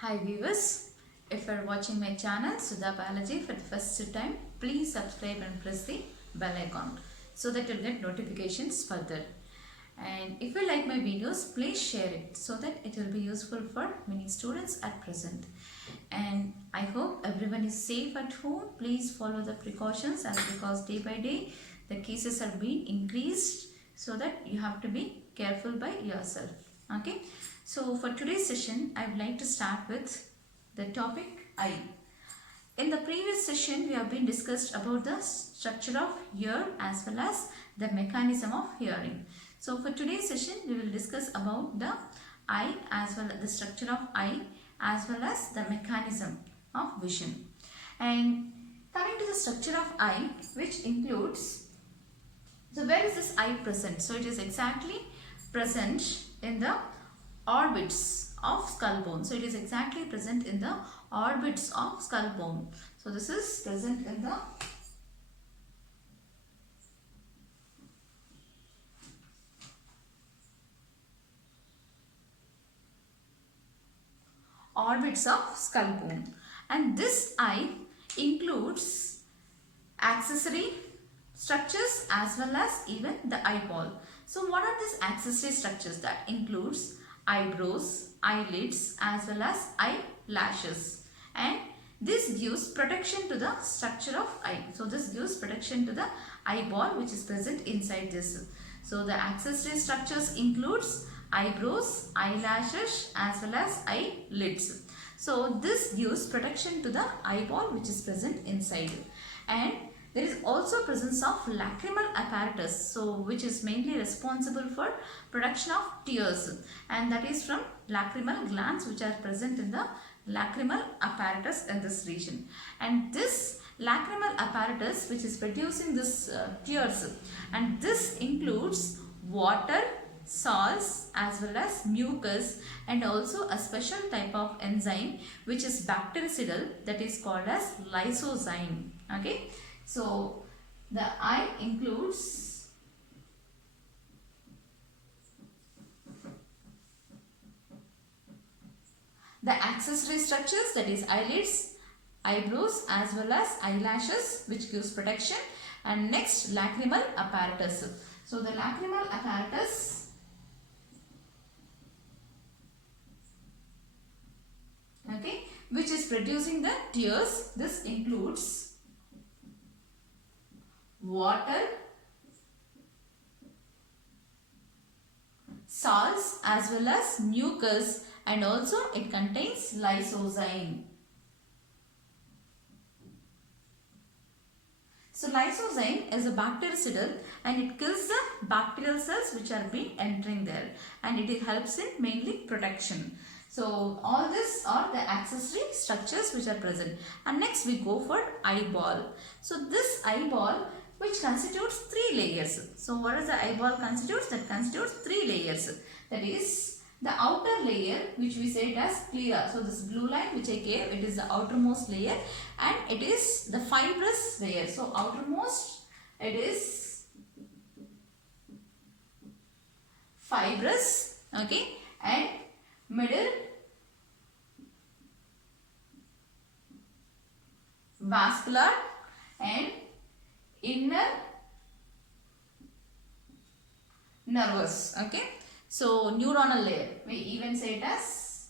Hi viewers, if you are watching my channel Sudha Biology for the first time, please subscribe and press the bell icon so that you'll get notifications further. And if you like my videos, please share it so that it will be useful for many students at present. And I hope everyone is safe at home. Please follow the precautions as because day by day the cases are being increased, so that you have to be careful by yourself. Okay. So for today's session, I would like to start with the topic eye. In the previous session, we have been discussed about the structure of ear as well as the mechanism of hearing. So for today's session, we will discuss about the eye as well as the structure of eye as well as the mechanism of vision. And coming to the structure of eye, which includes, so where is this eye present? So it is exactly present in the orbits of skull bone. So it is exactly present in the orbits of skull bone. So this is present in the orbits of skull bone. And this eye includes accessory structures as well as even the eyeball. So what are these accessory structures? That includes eyebrows, eyelids as well as eyelashes, and this gives protection to the structure of eye. So this gives protection to the eyeball which is present inside this. So the accessory structures includes eyebrows, eyelashes as well as eyelids. So this gives protection to the eyeball which is present inside. And there is also presence of lacrimal apparatus, so which is mainly responsible for production of tears, and that is from lacrimal glands which are present in the lacrimal apparatus in this region. And this lacrimal apparatus which is producing this tears, and this includes water, salts as well as mucus, and also a special type of enzyme which is bactericidal, that is called as lysozyme. Okay. So the eye includes the accessory structures, that is eyelids, eyebrows as well as eyelashes, which gives protection, and next lacrimal apparatus. So the lacrimal apparatus which is producing the tears. This includes water, salts as well as mucus, and also it contains lysozyme. So lysozyme is a bactericidal and it kills the bacterial cells which are being entering there, and it helps in mainly protection. So all this are the accessory structures which are present. And next we go for eyeball. So this eyeball which constitutes three layers. So what does the eyeball constitutes? That constitutes three layers. That is the outer layer which we say it as sclera. So this blue line which I gave, it is the outermost layer, and it is the fibrous layer. So outermost it is fibrous, okay, and middle vascular, and inner nervous. Okay. So neuronal layer, we even say it as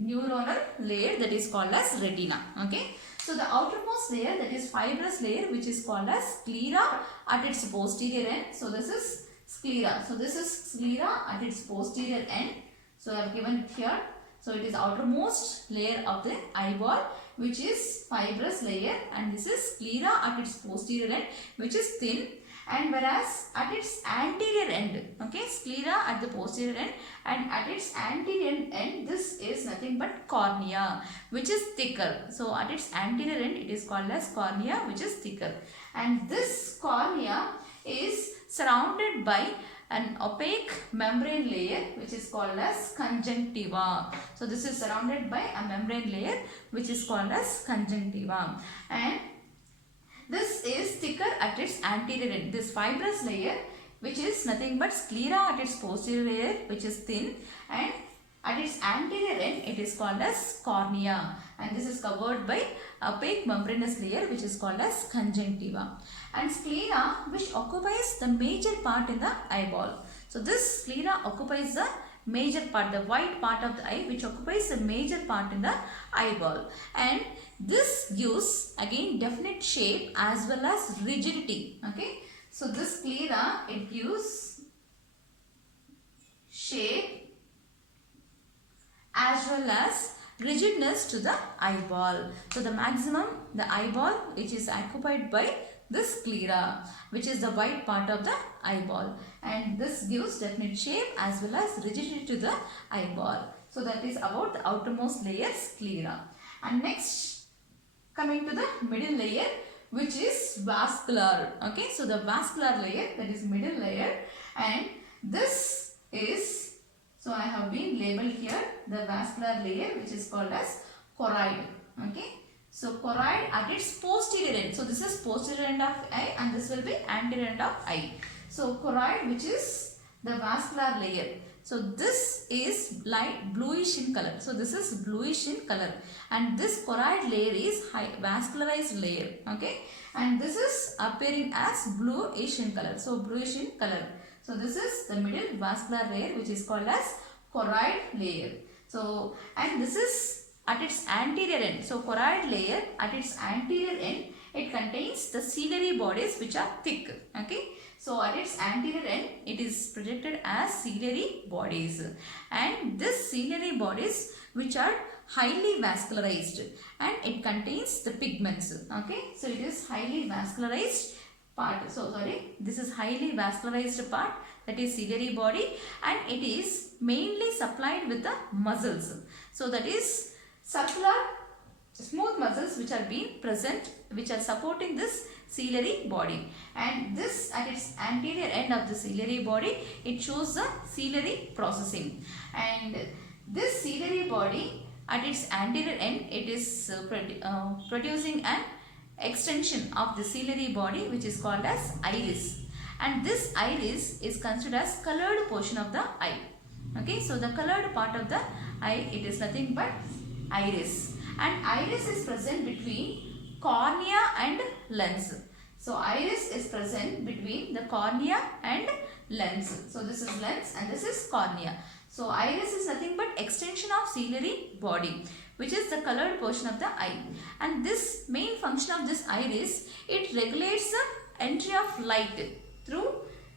neuronal layer, that is called as retina. Okay. So the outermost layer, that is fibrous layer, which is called as sclera at its posterior end. So this is sclera. So this is sclera at its posterior end. So I have given it here. So it is outermost layer of the eyeball which is fibrous layer, and this is sclera at its posterior end which is thin, and whereas at its anterior end, okay, sclera at the posterior end, and at its anterior end this is nothing but cornea which is thicker. So at its anterior end it is called as cornea which is thicker, and this cornea is surrounded by an opaque membrane layer which is called as conjunctiva. So this is surrounded by a membrane layer which is called as conjunctiva, and this is thicker at its anterior end. This fibrous layer which is nothing but sclera at its posterior layer which is thin, and At its anterior end, it is called as cornea, and this is covered by opaque membranous layer which is called as conjunctiva. And sclera, which occupies the major part in the eyeball. So this sclera occupies the major part, the white part of the eye, which occupies the major part in the eyeball. And this gives again definite shape as well as rigidity. Okay, so this sclera, it gives shape as well as rigidness to the eyeball. So the maximum, the eyeball which is occupied by this sclera, which is the white part of the eyeball, and this gives definite shape as well as rigidity to the eyeball. So that is about the outermost layer, sclera. And next, coming to the middle layer, which is vascular. Okay, so the vascular layer, that is middle layer, and this is, so I have been labeled here the vascular layer which is called as choroid. Okay, so choroid at its posterior end. So this is posterior end of eye and this will be anterior end of eye. So choroid, which is the vascular layer. So this is light bluish in color. So this is bluish in color, and this choroid layer is vascularized layer. Okay, and this is appearing as bluish in color. So bluish in color. So this is the middle vascular layer which is called as choroid layer. So, and this is at its anterior end. So choroid layer at its anterior end, it contains the ciliary bodies which are thick. Okay, so at its anterior end, it is projected as ciliary bodies, and this ciliary bodies which are highly vascularized, and it contains the pigments. Okay, so it is highly vascularized part. So sorry, this is highly vascularized part, that is ciliary body, and it is mainly supplied with the muscles. So that is circular smooth muscles which are being present, which are supporting this ciliary body, and this at its anterior end of the ciliary body, it shows the ciliary processing, and this ciliary body at its anterior end, it is producing an extension of the ciliary body which is called as iris, and this iris is considered as colored portion of the eye. Okay, so the colored part of the eye, it is nothing but iris, and iris is present between cornea and lens. So iris is present between the cornea and lens. So this is lens and this is cornea. So iris is nothing but extension of ciliary body, which is the colored portion of the eye, and this main function of this iris, it regulates the entry of light through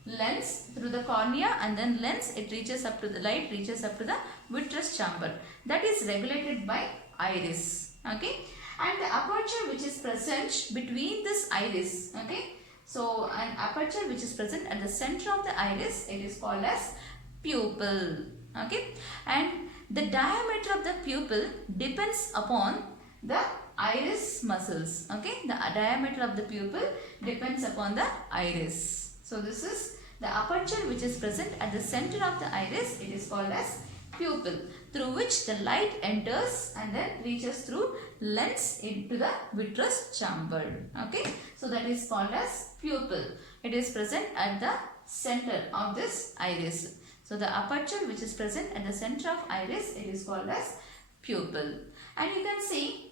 lens, through the cornea, and then lens, it reaches up to the light, reaches up to the vitreous chamber, that is regulated by iris. Okay, and the aperture which is present between this iris. Okay, so an aperture which is present at the center of the iris, it is called as pupil. Okay, and the diameter of the pupil depends upon the iris muscles. Okay, the diameter of the pupil depends upon the iris. So this is the aperture which is present at the center of the iris, it is called as pupil, through which the light enters and then reaches through lens into the vitreous chamber. Okay, so that is called as pupil. It is present at the center of this iris. So the aperture which is present at the center of iris, it is called as pupil. And you can see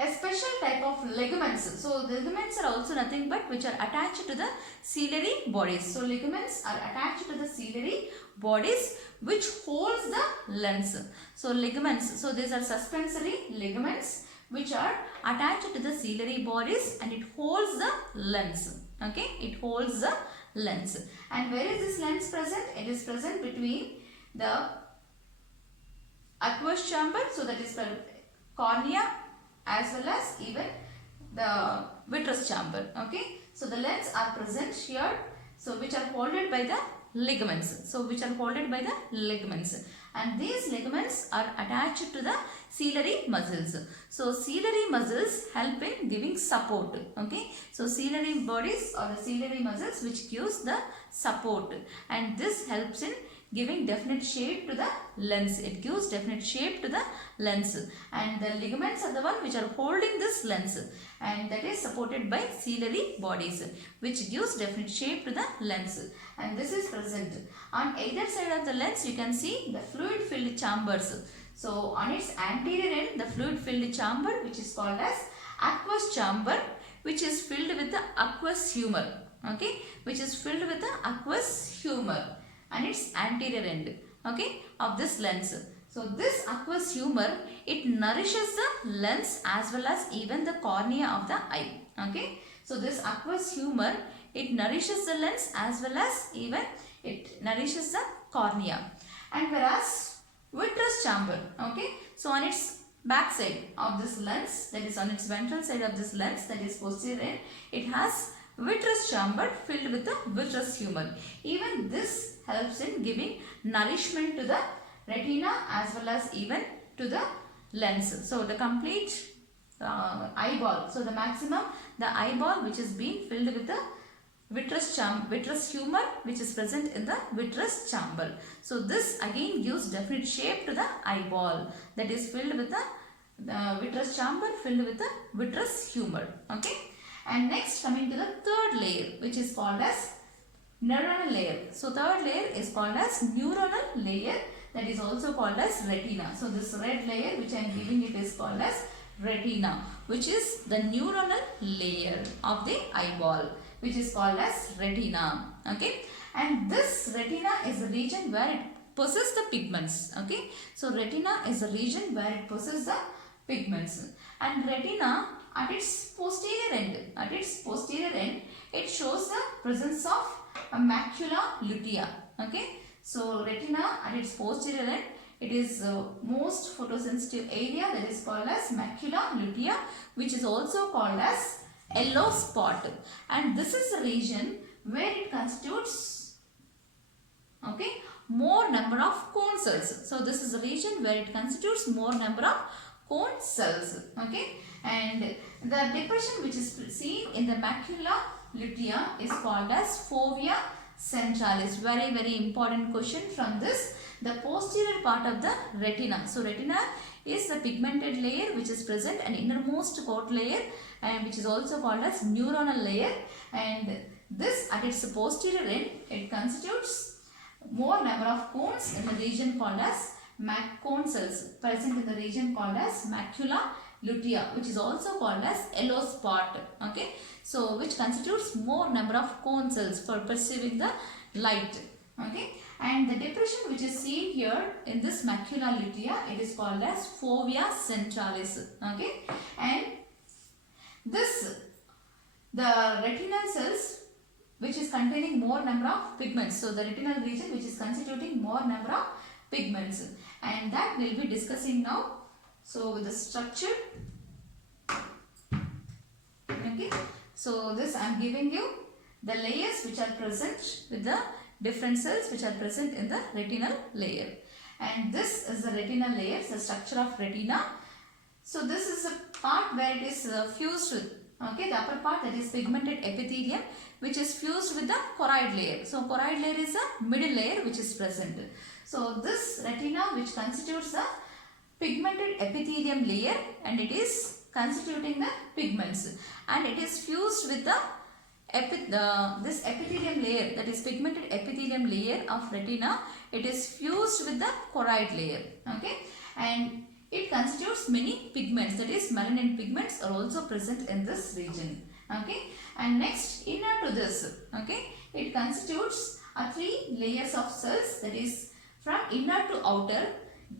a special type of ligaments. So the ligaments are also nothing but which are attached to the ciliary bodies. So ligaments are attached to the ciliary bodies which holds the lens. So ligaments, so these are suspensory ligaments which are attached to the ciliary bodies, and it holds the lens. Okay, it holds the lens. And where is this lens present? It is present between the aqueous chamber, so that is cornea, as well as even the vitreous chamber. Okay, so the lens are present here, so which are holded by the ligaments. So which are holded by the ligaments, and these ligaments are attached to the ciliary muscles. So ciliary muscles help in giving support. Okay, so ciliary bodies or the ciliary muscles which gives the support, and this helps in giving definite shape to the lens. It gives definite shape to the lens, and the ligaments are the one which are holding this lens, and that is supported by ciliary bodies, which gives definite shape to the lens. And this is present on either side of the lens. You can see the fluid filled chambers. So on its anterior end, the fluid filled chamber, which is called as aqueous chamber, which is filled with the aqueous humor, okay, which is filled with the aqueous humor and its anterior end, okay, of this lens. So this aqueous humor, it nourishes the lens as well as even the cornea of the eye, okay. So this aqueous humor, it nourishes the lens as well as even it nourishes the cornea. And whereas vitreous chamber, okay, so on its back side of this lens, that is on its ventral side of this lens, that is posterior end, it has vitreous chamber filled with the vitreous humor. Even this helps in giving nourishment to the retina as well as even to the lens. So the complete eyeball, so the maximum, the eyeball which is being filled with the vitreous humor, which is present in the vitreous chamber. So this again gives definite shape to the eyeball, that is filled with the vitreous chamber filled with the vitreous humor, okay. And next, coming to the third layer, which is called as neuronal layer. So third layer is called as neuronal layer, that is also called as retina. So this red layer which I am giving, it is called as retina, which is the neuronal layer of the eyeball, which is called as retina, okay. And this retina is the region where it possesses the pigments, okay. So retina is the region where it possesses the pigments, and retina at its posterior end, it shows the presence of a macula lutea, okay. So retina at its posterior end, it is most photosensitive area, that is called as macula lutea, which is also called as yellow spot, and this is the region where it constitutes, okay, more number of cone cells. So this is the region where it constitutes more number of cone cells, okay. And the depression which is seen in the macula lutea is called as fovea centralis. Very important question from this. The posterior part of the retina. So retina is the pigmented layer which is present, an innermost coat layer, and which is also called as neuronal layer, and this at its posterior end, it constitutes more number of cones in the region called as cone cells present in the region called as macula lutea, which is also called as yellow spot, okay. So which constitutes more number of cone cells for perceiving the light, okay. And the depression which is seen here in this macula lutea, it is called as fovea centralis, okay. And this, the retinal cells which is containing more number of pigments, so the retinal region which is constituting more number of pigments, and that we will be discussing now. So with the structure, okay, so this I am giving you the layers which are present with the different cells which are present in the retinal layer, and this is the retinal layer, the structure of retina. So this is a part where it is fused with, okay, the upper part, that is pigmented epithelium, which is fused with the choroid layer. So choroid layer is a middle layer which is present. So this retina which constitutes the pigmented epithelium layer, and it is constituting the pigments, and it is fused with the this epithelium layer, that is pigmented epithelium layer of retina. It is fused with the choroid layer, okay, and it constitutes many pigments, that is melanin pigments are also present in this region, okay. And next, inner to this, okay, it constitutes 3 layers of cells, that is from inner to outer.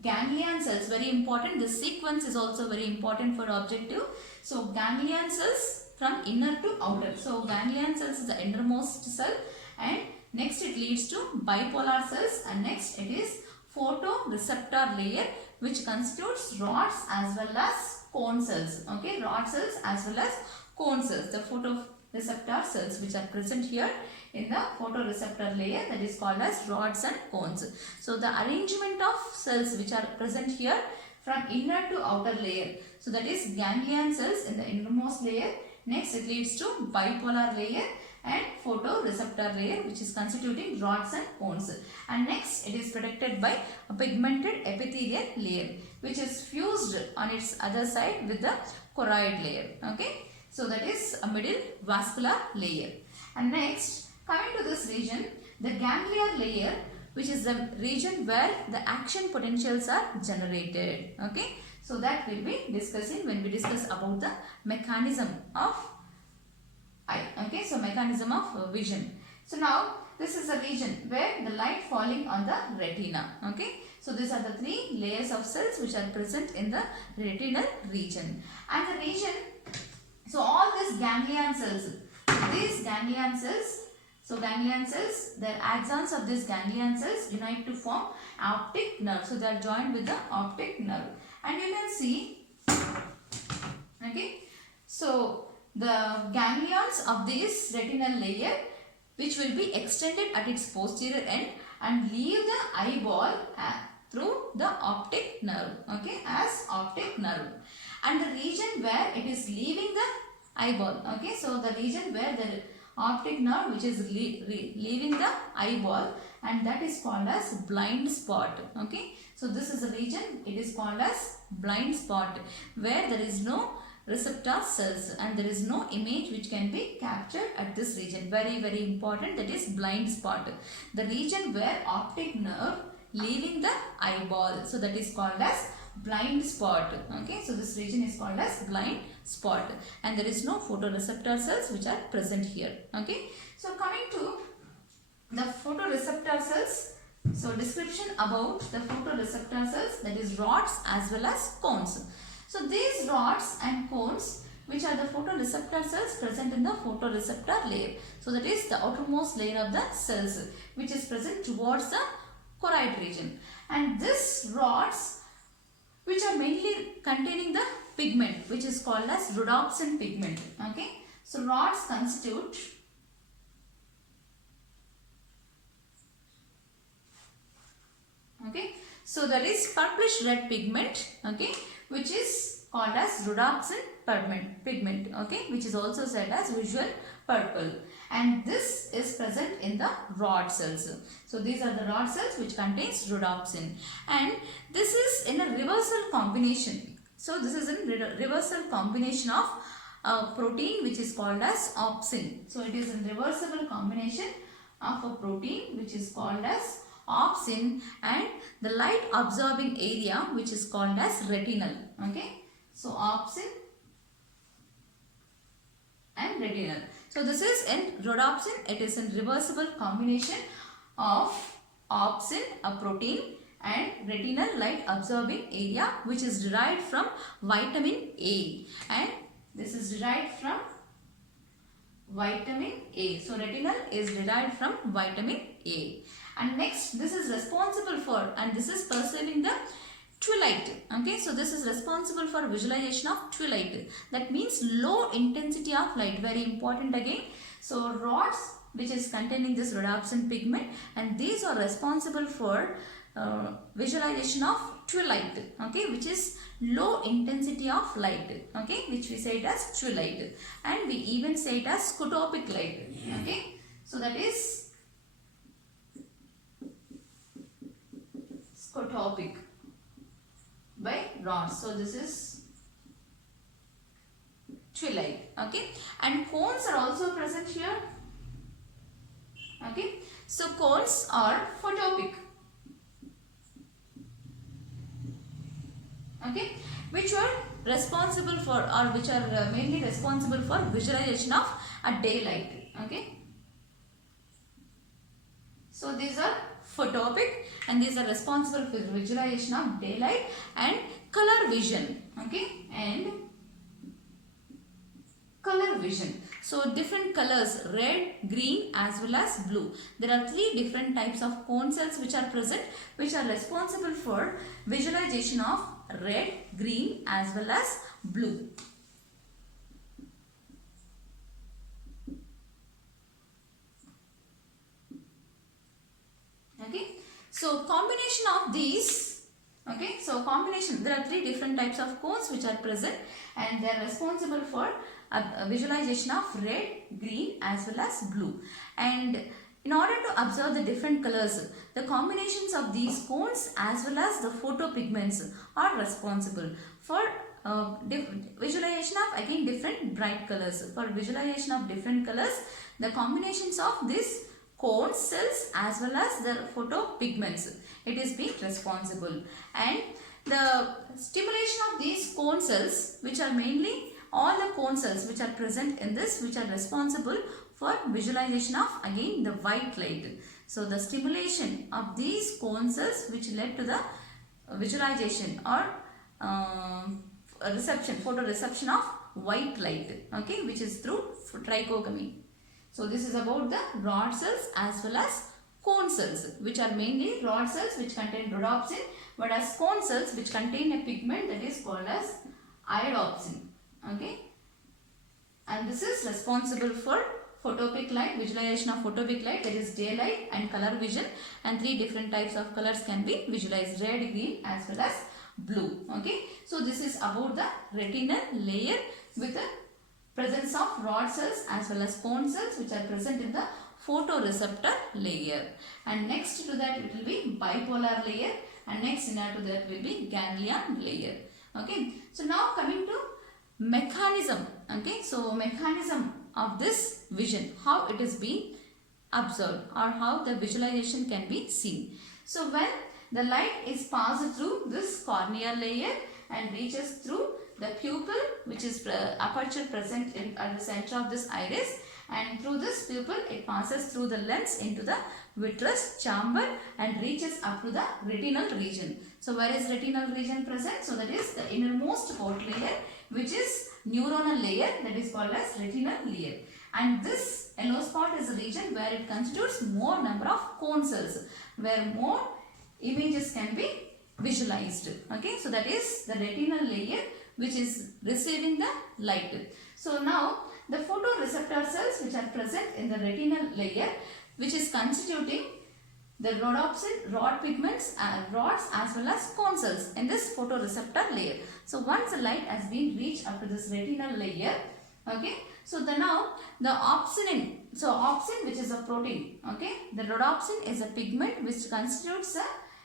Ganglion cells, very important, this sequence is also very important for objective. So ganglion cells from inner to outer. So ganglion cells is the innermost cell, and next it leads to bipolar cells, and next it is photoreceptor layer, which constitutes rods as well as cone cells, okay, rod cells as well as cone cells, the photoreceptor cells which are present here in the photoreceptor layer, that is called as rods and cones. So the arrangement of cells which are present here from inner to outer layer, so that is ganglion cells in the innermost layer, next it leads to bipolar layer, and photoreceptor layer which is constituting rods and cones. And next it is protected by a pigmented epithelial layer which is fused on its other side with the choroid layer. Okay, so that is a middle vascular layer. And next, coming to this region, the ganglion layer, which is the region where the action potentials are generated. Okay, so that we'll be discussing when we discuss about the mechanism of eye. Okay, so mechanism of vision. So now this is a region where the light falling on the retina. Okay, so these are the three layers of cells which are present in the retinal region. And the region, so all these ganglion cells, so ganglion cells, the axons of these ganglion cells unite to form optic nerve. So they are joined with the optic nerve. And you can see, okay, so the ganglions of this retinal layer which will be extended at its posterior end and leave the eyeball through the optic nerve, okay, as optic nerve. And the region where it is leaving the eyeball, okay, so the region where the optic nerve which is leaving the eyeball, and that is called as blind spot. Okay, so this is a region, it is called as blind spot, where there is no receptor cells and there is no image which can be captured at this region. Very, very important, that is blind spot, the region where optic nerve leaving the eyeball, so that is called as blind spot. Okay, so this region is called as blind spot, and there is no photoreceptor cells which are present here. Okay, so coming to the photoreceptor cells, so description about the photoreceptor cells, that is rods as well as cones. So these rods and cones which are the photoreceptor cells present in the photoreceptor layer, so that is the outermost layer of the cells which is present towards the choroid region. And these rods which are mainly containing the pigment which is called as rhodopsin pigment. Okay, so rods constitute okay, so that is purplish red pigment, okay, which is called as rhodopsin pigment, okay, which is also said as visual purple, and this is present in the rod cells. So these are the rod cells which contains rhodopsin, and this is in a reversal combination. So this is in reversal combination of a protein which is called as opsin. So it is in reversible combination of a protein which is called as opsin and the light absorbing area which is called as retinal. Okay, so opsin and retinal. So this is in rhodopsin, it is in reversible combination of opsin, a protein, and retinal light absorbing area which is derived from vitamin A, and this is derived from vitamin A. So retinal is derived from vitamin A. And next, this is responsible for, and this is perceiving the twilight. Okay, so this is responsible for visualization of twilight. That means low intensity of light. Very important again. So rods which is containing this rhodopsin pigment, and these are responsible for visualization of twilight. Okay, which is low intensity of light. Okay, which we say it as twilight, and we even say it as scotopic light. Okay, so that is scotopic by rods. So this is twilight. Okay, and cones are also present here. Okay, so cones are photopic. Okay, which are responsible for, or which are mainly responsible for visualization of a daylight. Okay, so these are photopic and these are responsible for visualization of daylight and color vision. Okay, and color vision. So different colors, red, green as well as blue. There are three different types of cone cells which are present, which are responsible for visualization of red, green as well as blue. Okay, so combination of these, okay, so combination, there are three different types of cones which are present and they are responsible for visualization of red, green as well as blue. And in order to observe the different colors, the combinations of these cones as well as the photopigments are responsible for visualization of again different bright colors. For visualization of different colors, the combinations of these cone cells as well as the photopigments, it is being responsible. And the stimulation of these cone cells, which are mainly all the cone cells which are present in this, which are responsible for visualization of again the white light. So the stimulation of these cone cells which led to the visualization or photoreception of white light, okay, which is through trichogamy. So this is about the rod cells as well as cone cells, which are mainly rod cells which contain rhodopsin, but as cone cells which contain a pigment that is called as iodopsin, okay. And this is responsible for photopic light, visualization of photopic light, that is daylight and color vision, and 3 different types of colors can be visualized, red, green as well as blue, okay. So this is about the retinal layer with the presence of rod cells as well as cone cells which are present in the photoreceptor layer. And next to that it will be bipolar layer, and next to that will be ganglion layer, okay. So now coming to mechanism, okay. So mechanism of this vision, how it is being observed or how the visualization can be seen. So when the light is passed through this corneal layer and reaches through the pupil, which is aperture present at the center of this iris, and through this pupil it passes through the lens into the vitreous chamber and reaches up to the retinal region. So where is retinal region present? So that is the innermost coat layer, which is neuronal layer, that is called as retinal layer. And this yellow spot is a region where it constitutes more number of cone cells, where more images can be visualized, okay. So that is the retinal layer which is receiving the light. So now the photoreceptor cells which are present in the retinal layer, which is constituting the rhodopsin, rod pigments, rods as well as cone cells in this photoreceptor layer. So once the light has been reached up to this retinal layer, okay, so now the opsinin, so opsin which is a protein, okay, the rhodopsin is a pigment which constitutes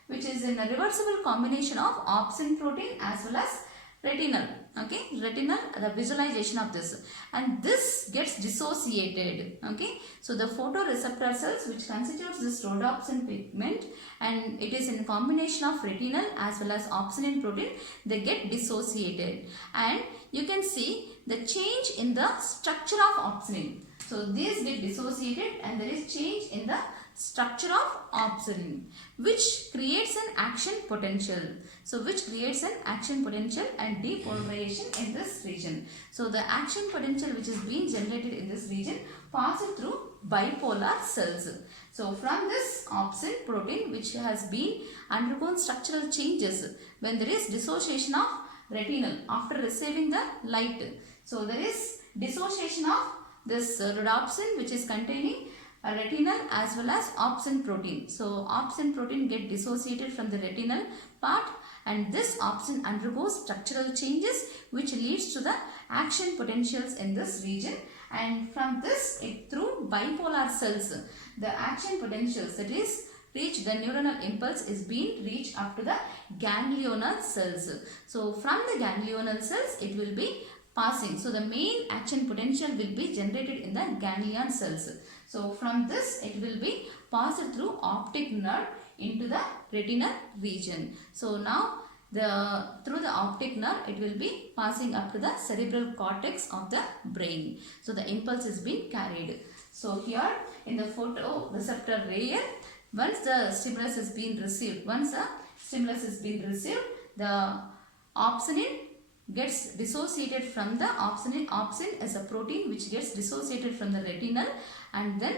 which is in a reversible combination of opsin protein as well as retinal, okay, retinal, the visualization of this, and this gets dissociated, okay. So the photoreceptor cells which constitutes this rhodopsin pigment, and it is in combination of retinal as well as opsinin protein, they get dissociated, and you can see the change in the structure of opsinin. So these get dissociated and there is change in the structure of opsinin, which creates an action potential. So which creates an action potential and depolarization in this region. So the action potential which is being generated in this region passes through bipolar cells. So from this opsin protein which has been undergone structural changes, when there is dissociation of retinal after receiving the light. So there is dissociation of this rhodopsin which is containing a retinal as well as opsin protein. So opsin protein get dissociated from the retinal part, and this opsin undergoes structural changes which leads to the action potentials in this region, and from this through bipolar cells the action potentials, that is reach the neuronal impulse, is being reached up to the ganglional cells. So from the ganglional cells it will be passing. So the main action potential will be generated in the ganglion cells. So from this it will be passed through optic nerve into the retinal region. So now through the optic nerve it will be passing up to the cerebral cortex of the brain. So the impulse is being carried. So here in the photoreceptor layer, once the stimulus is being received, the opsinin gets dissociated from the opsinin. Opsin is a protein which gets dissociated from the retinal, and then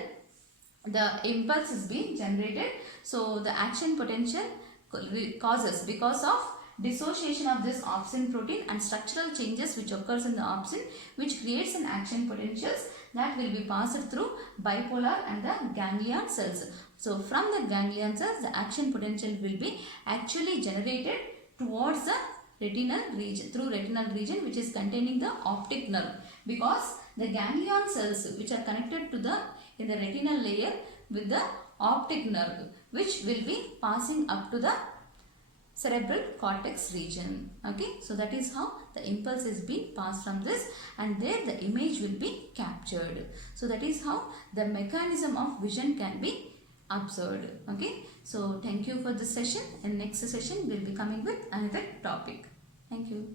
the impulse is being generated. So the action potential causes because of dissociation of this opsin protein and structural changes which occurs in the opsin, which creates an action potentials that will be passed through bipolar and the ganglion cells. So from the ganglion cells the action potential will be actually generated towards the retinal region, through retinal region which is containing the optic nerve. because the ganglion cells which are connected to the in the retinal layer with the optic nerve, which will be passing up to the cerebral cortex region. Okay, so that is how the impulse is being passed from this, and there the image will be captured. So that is how the mechanism of vision can be observed. Okay, so thank you for this session, and next session we will be coming with another topic. Thank you.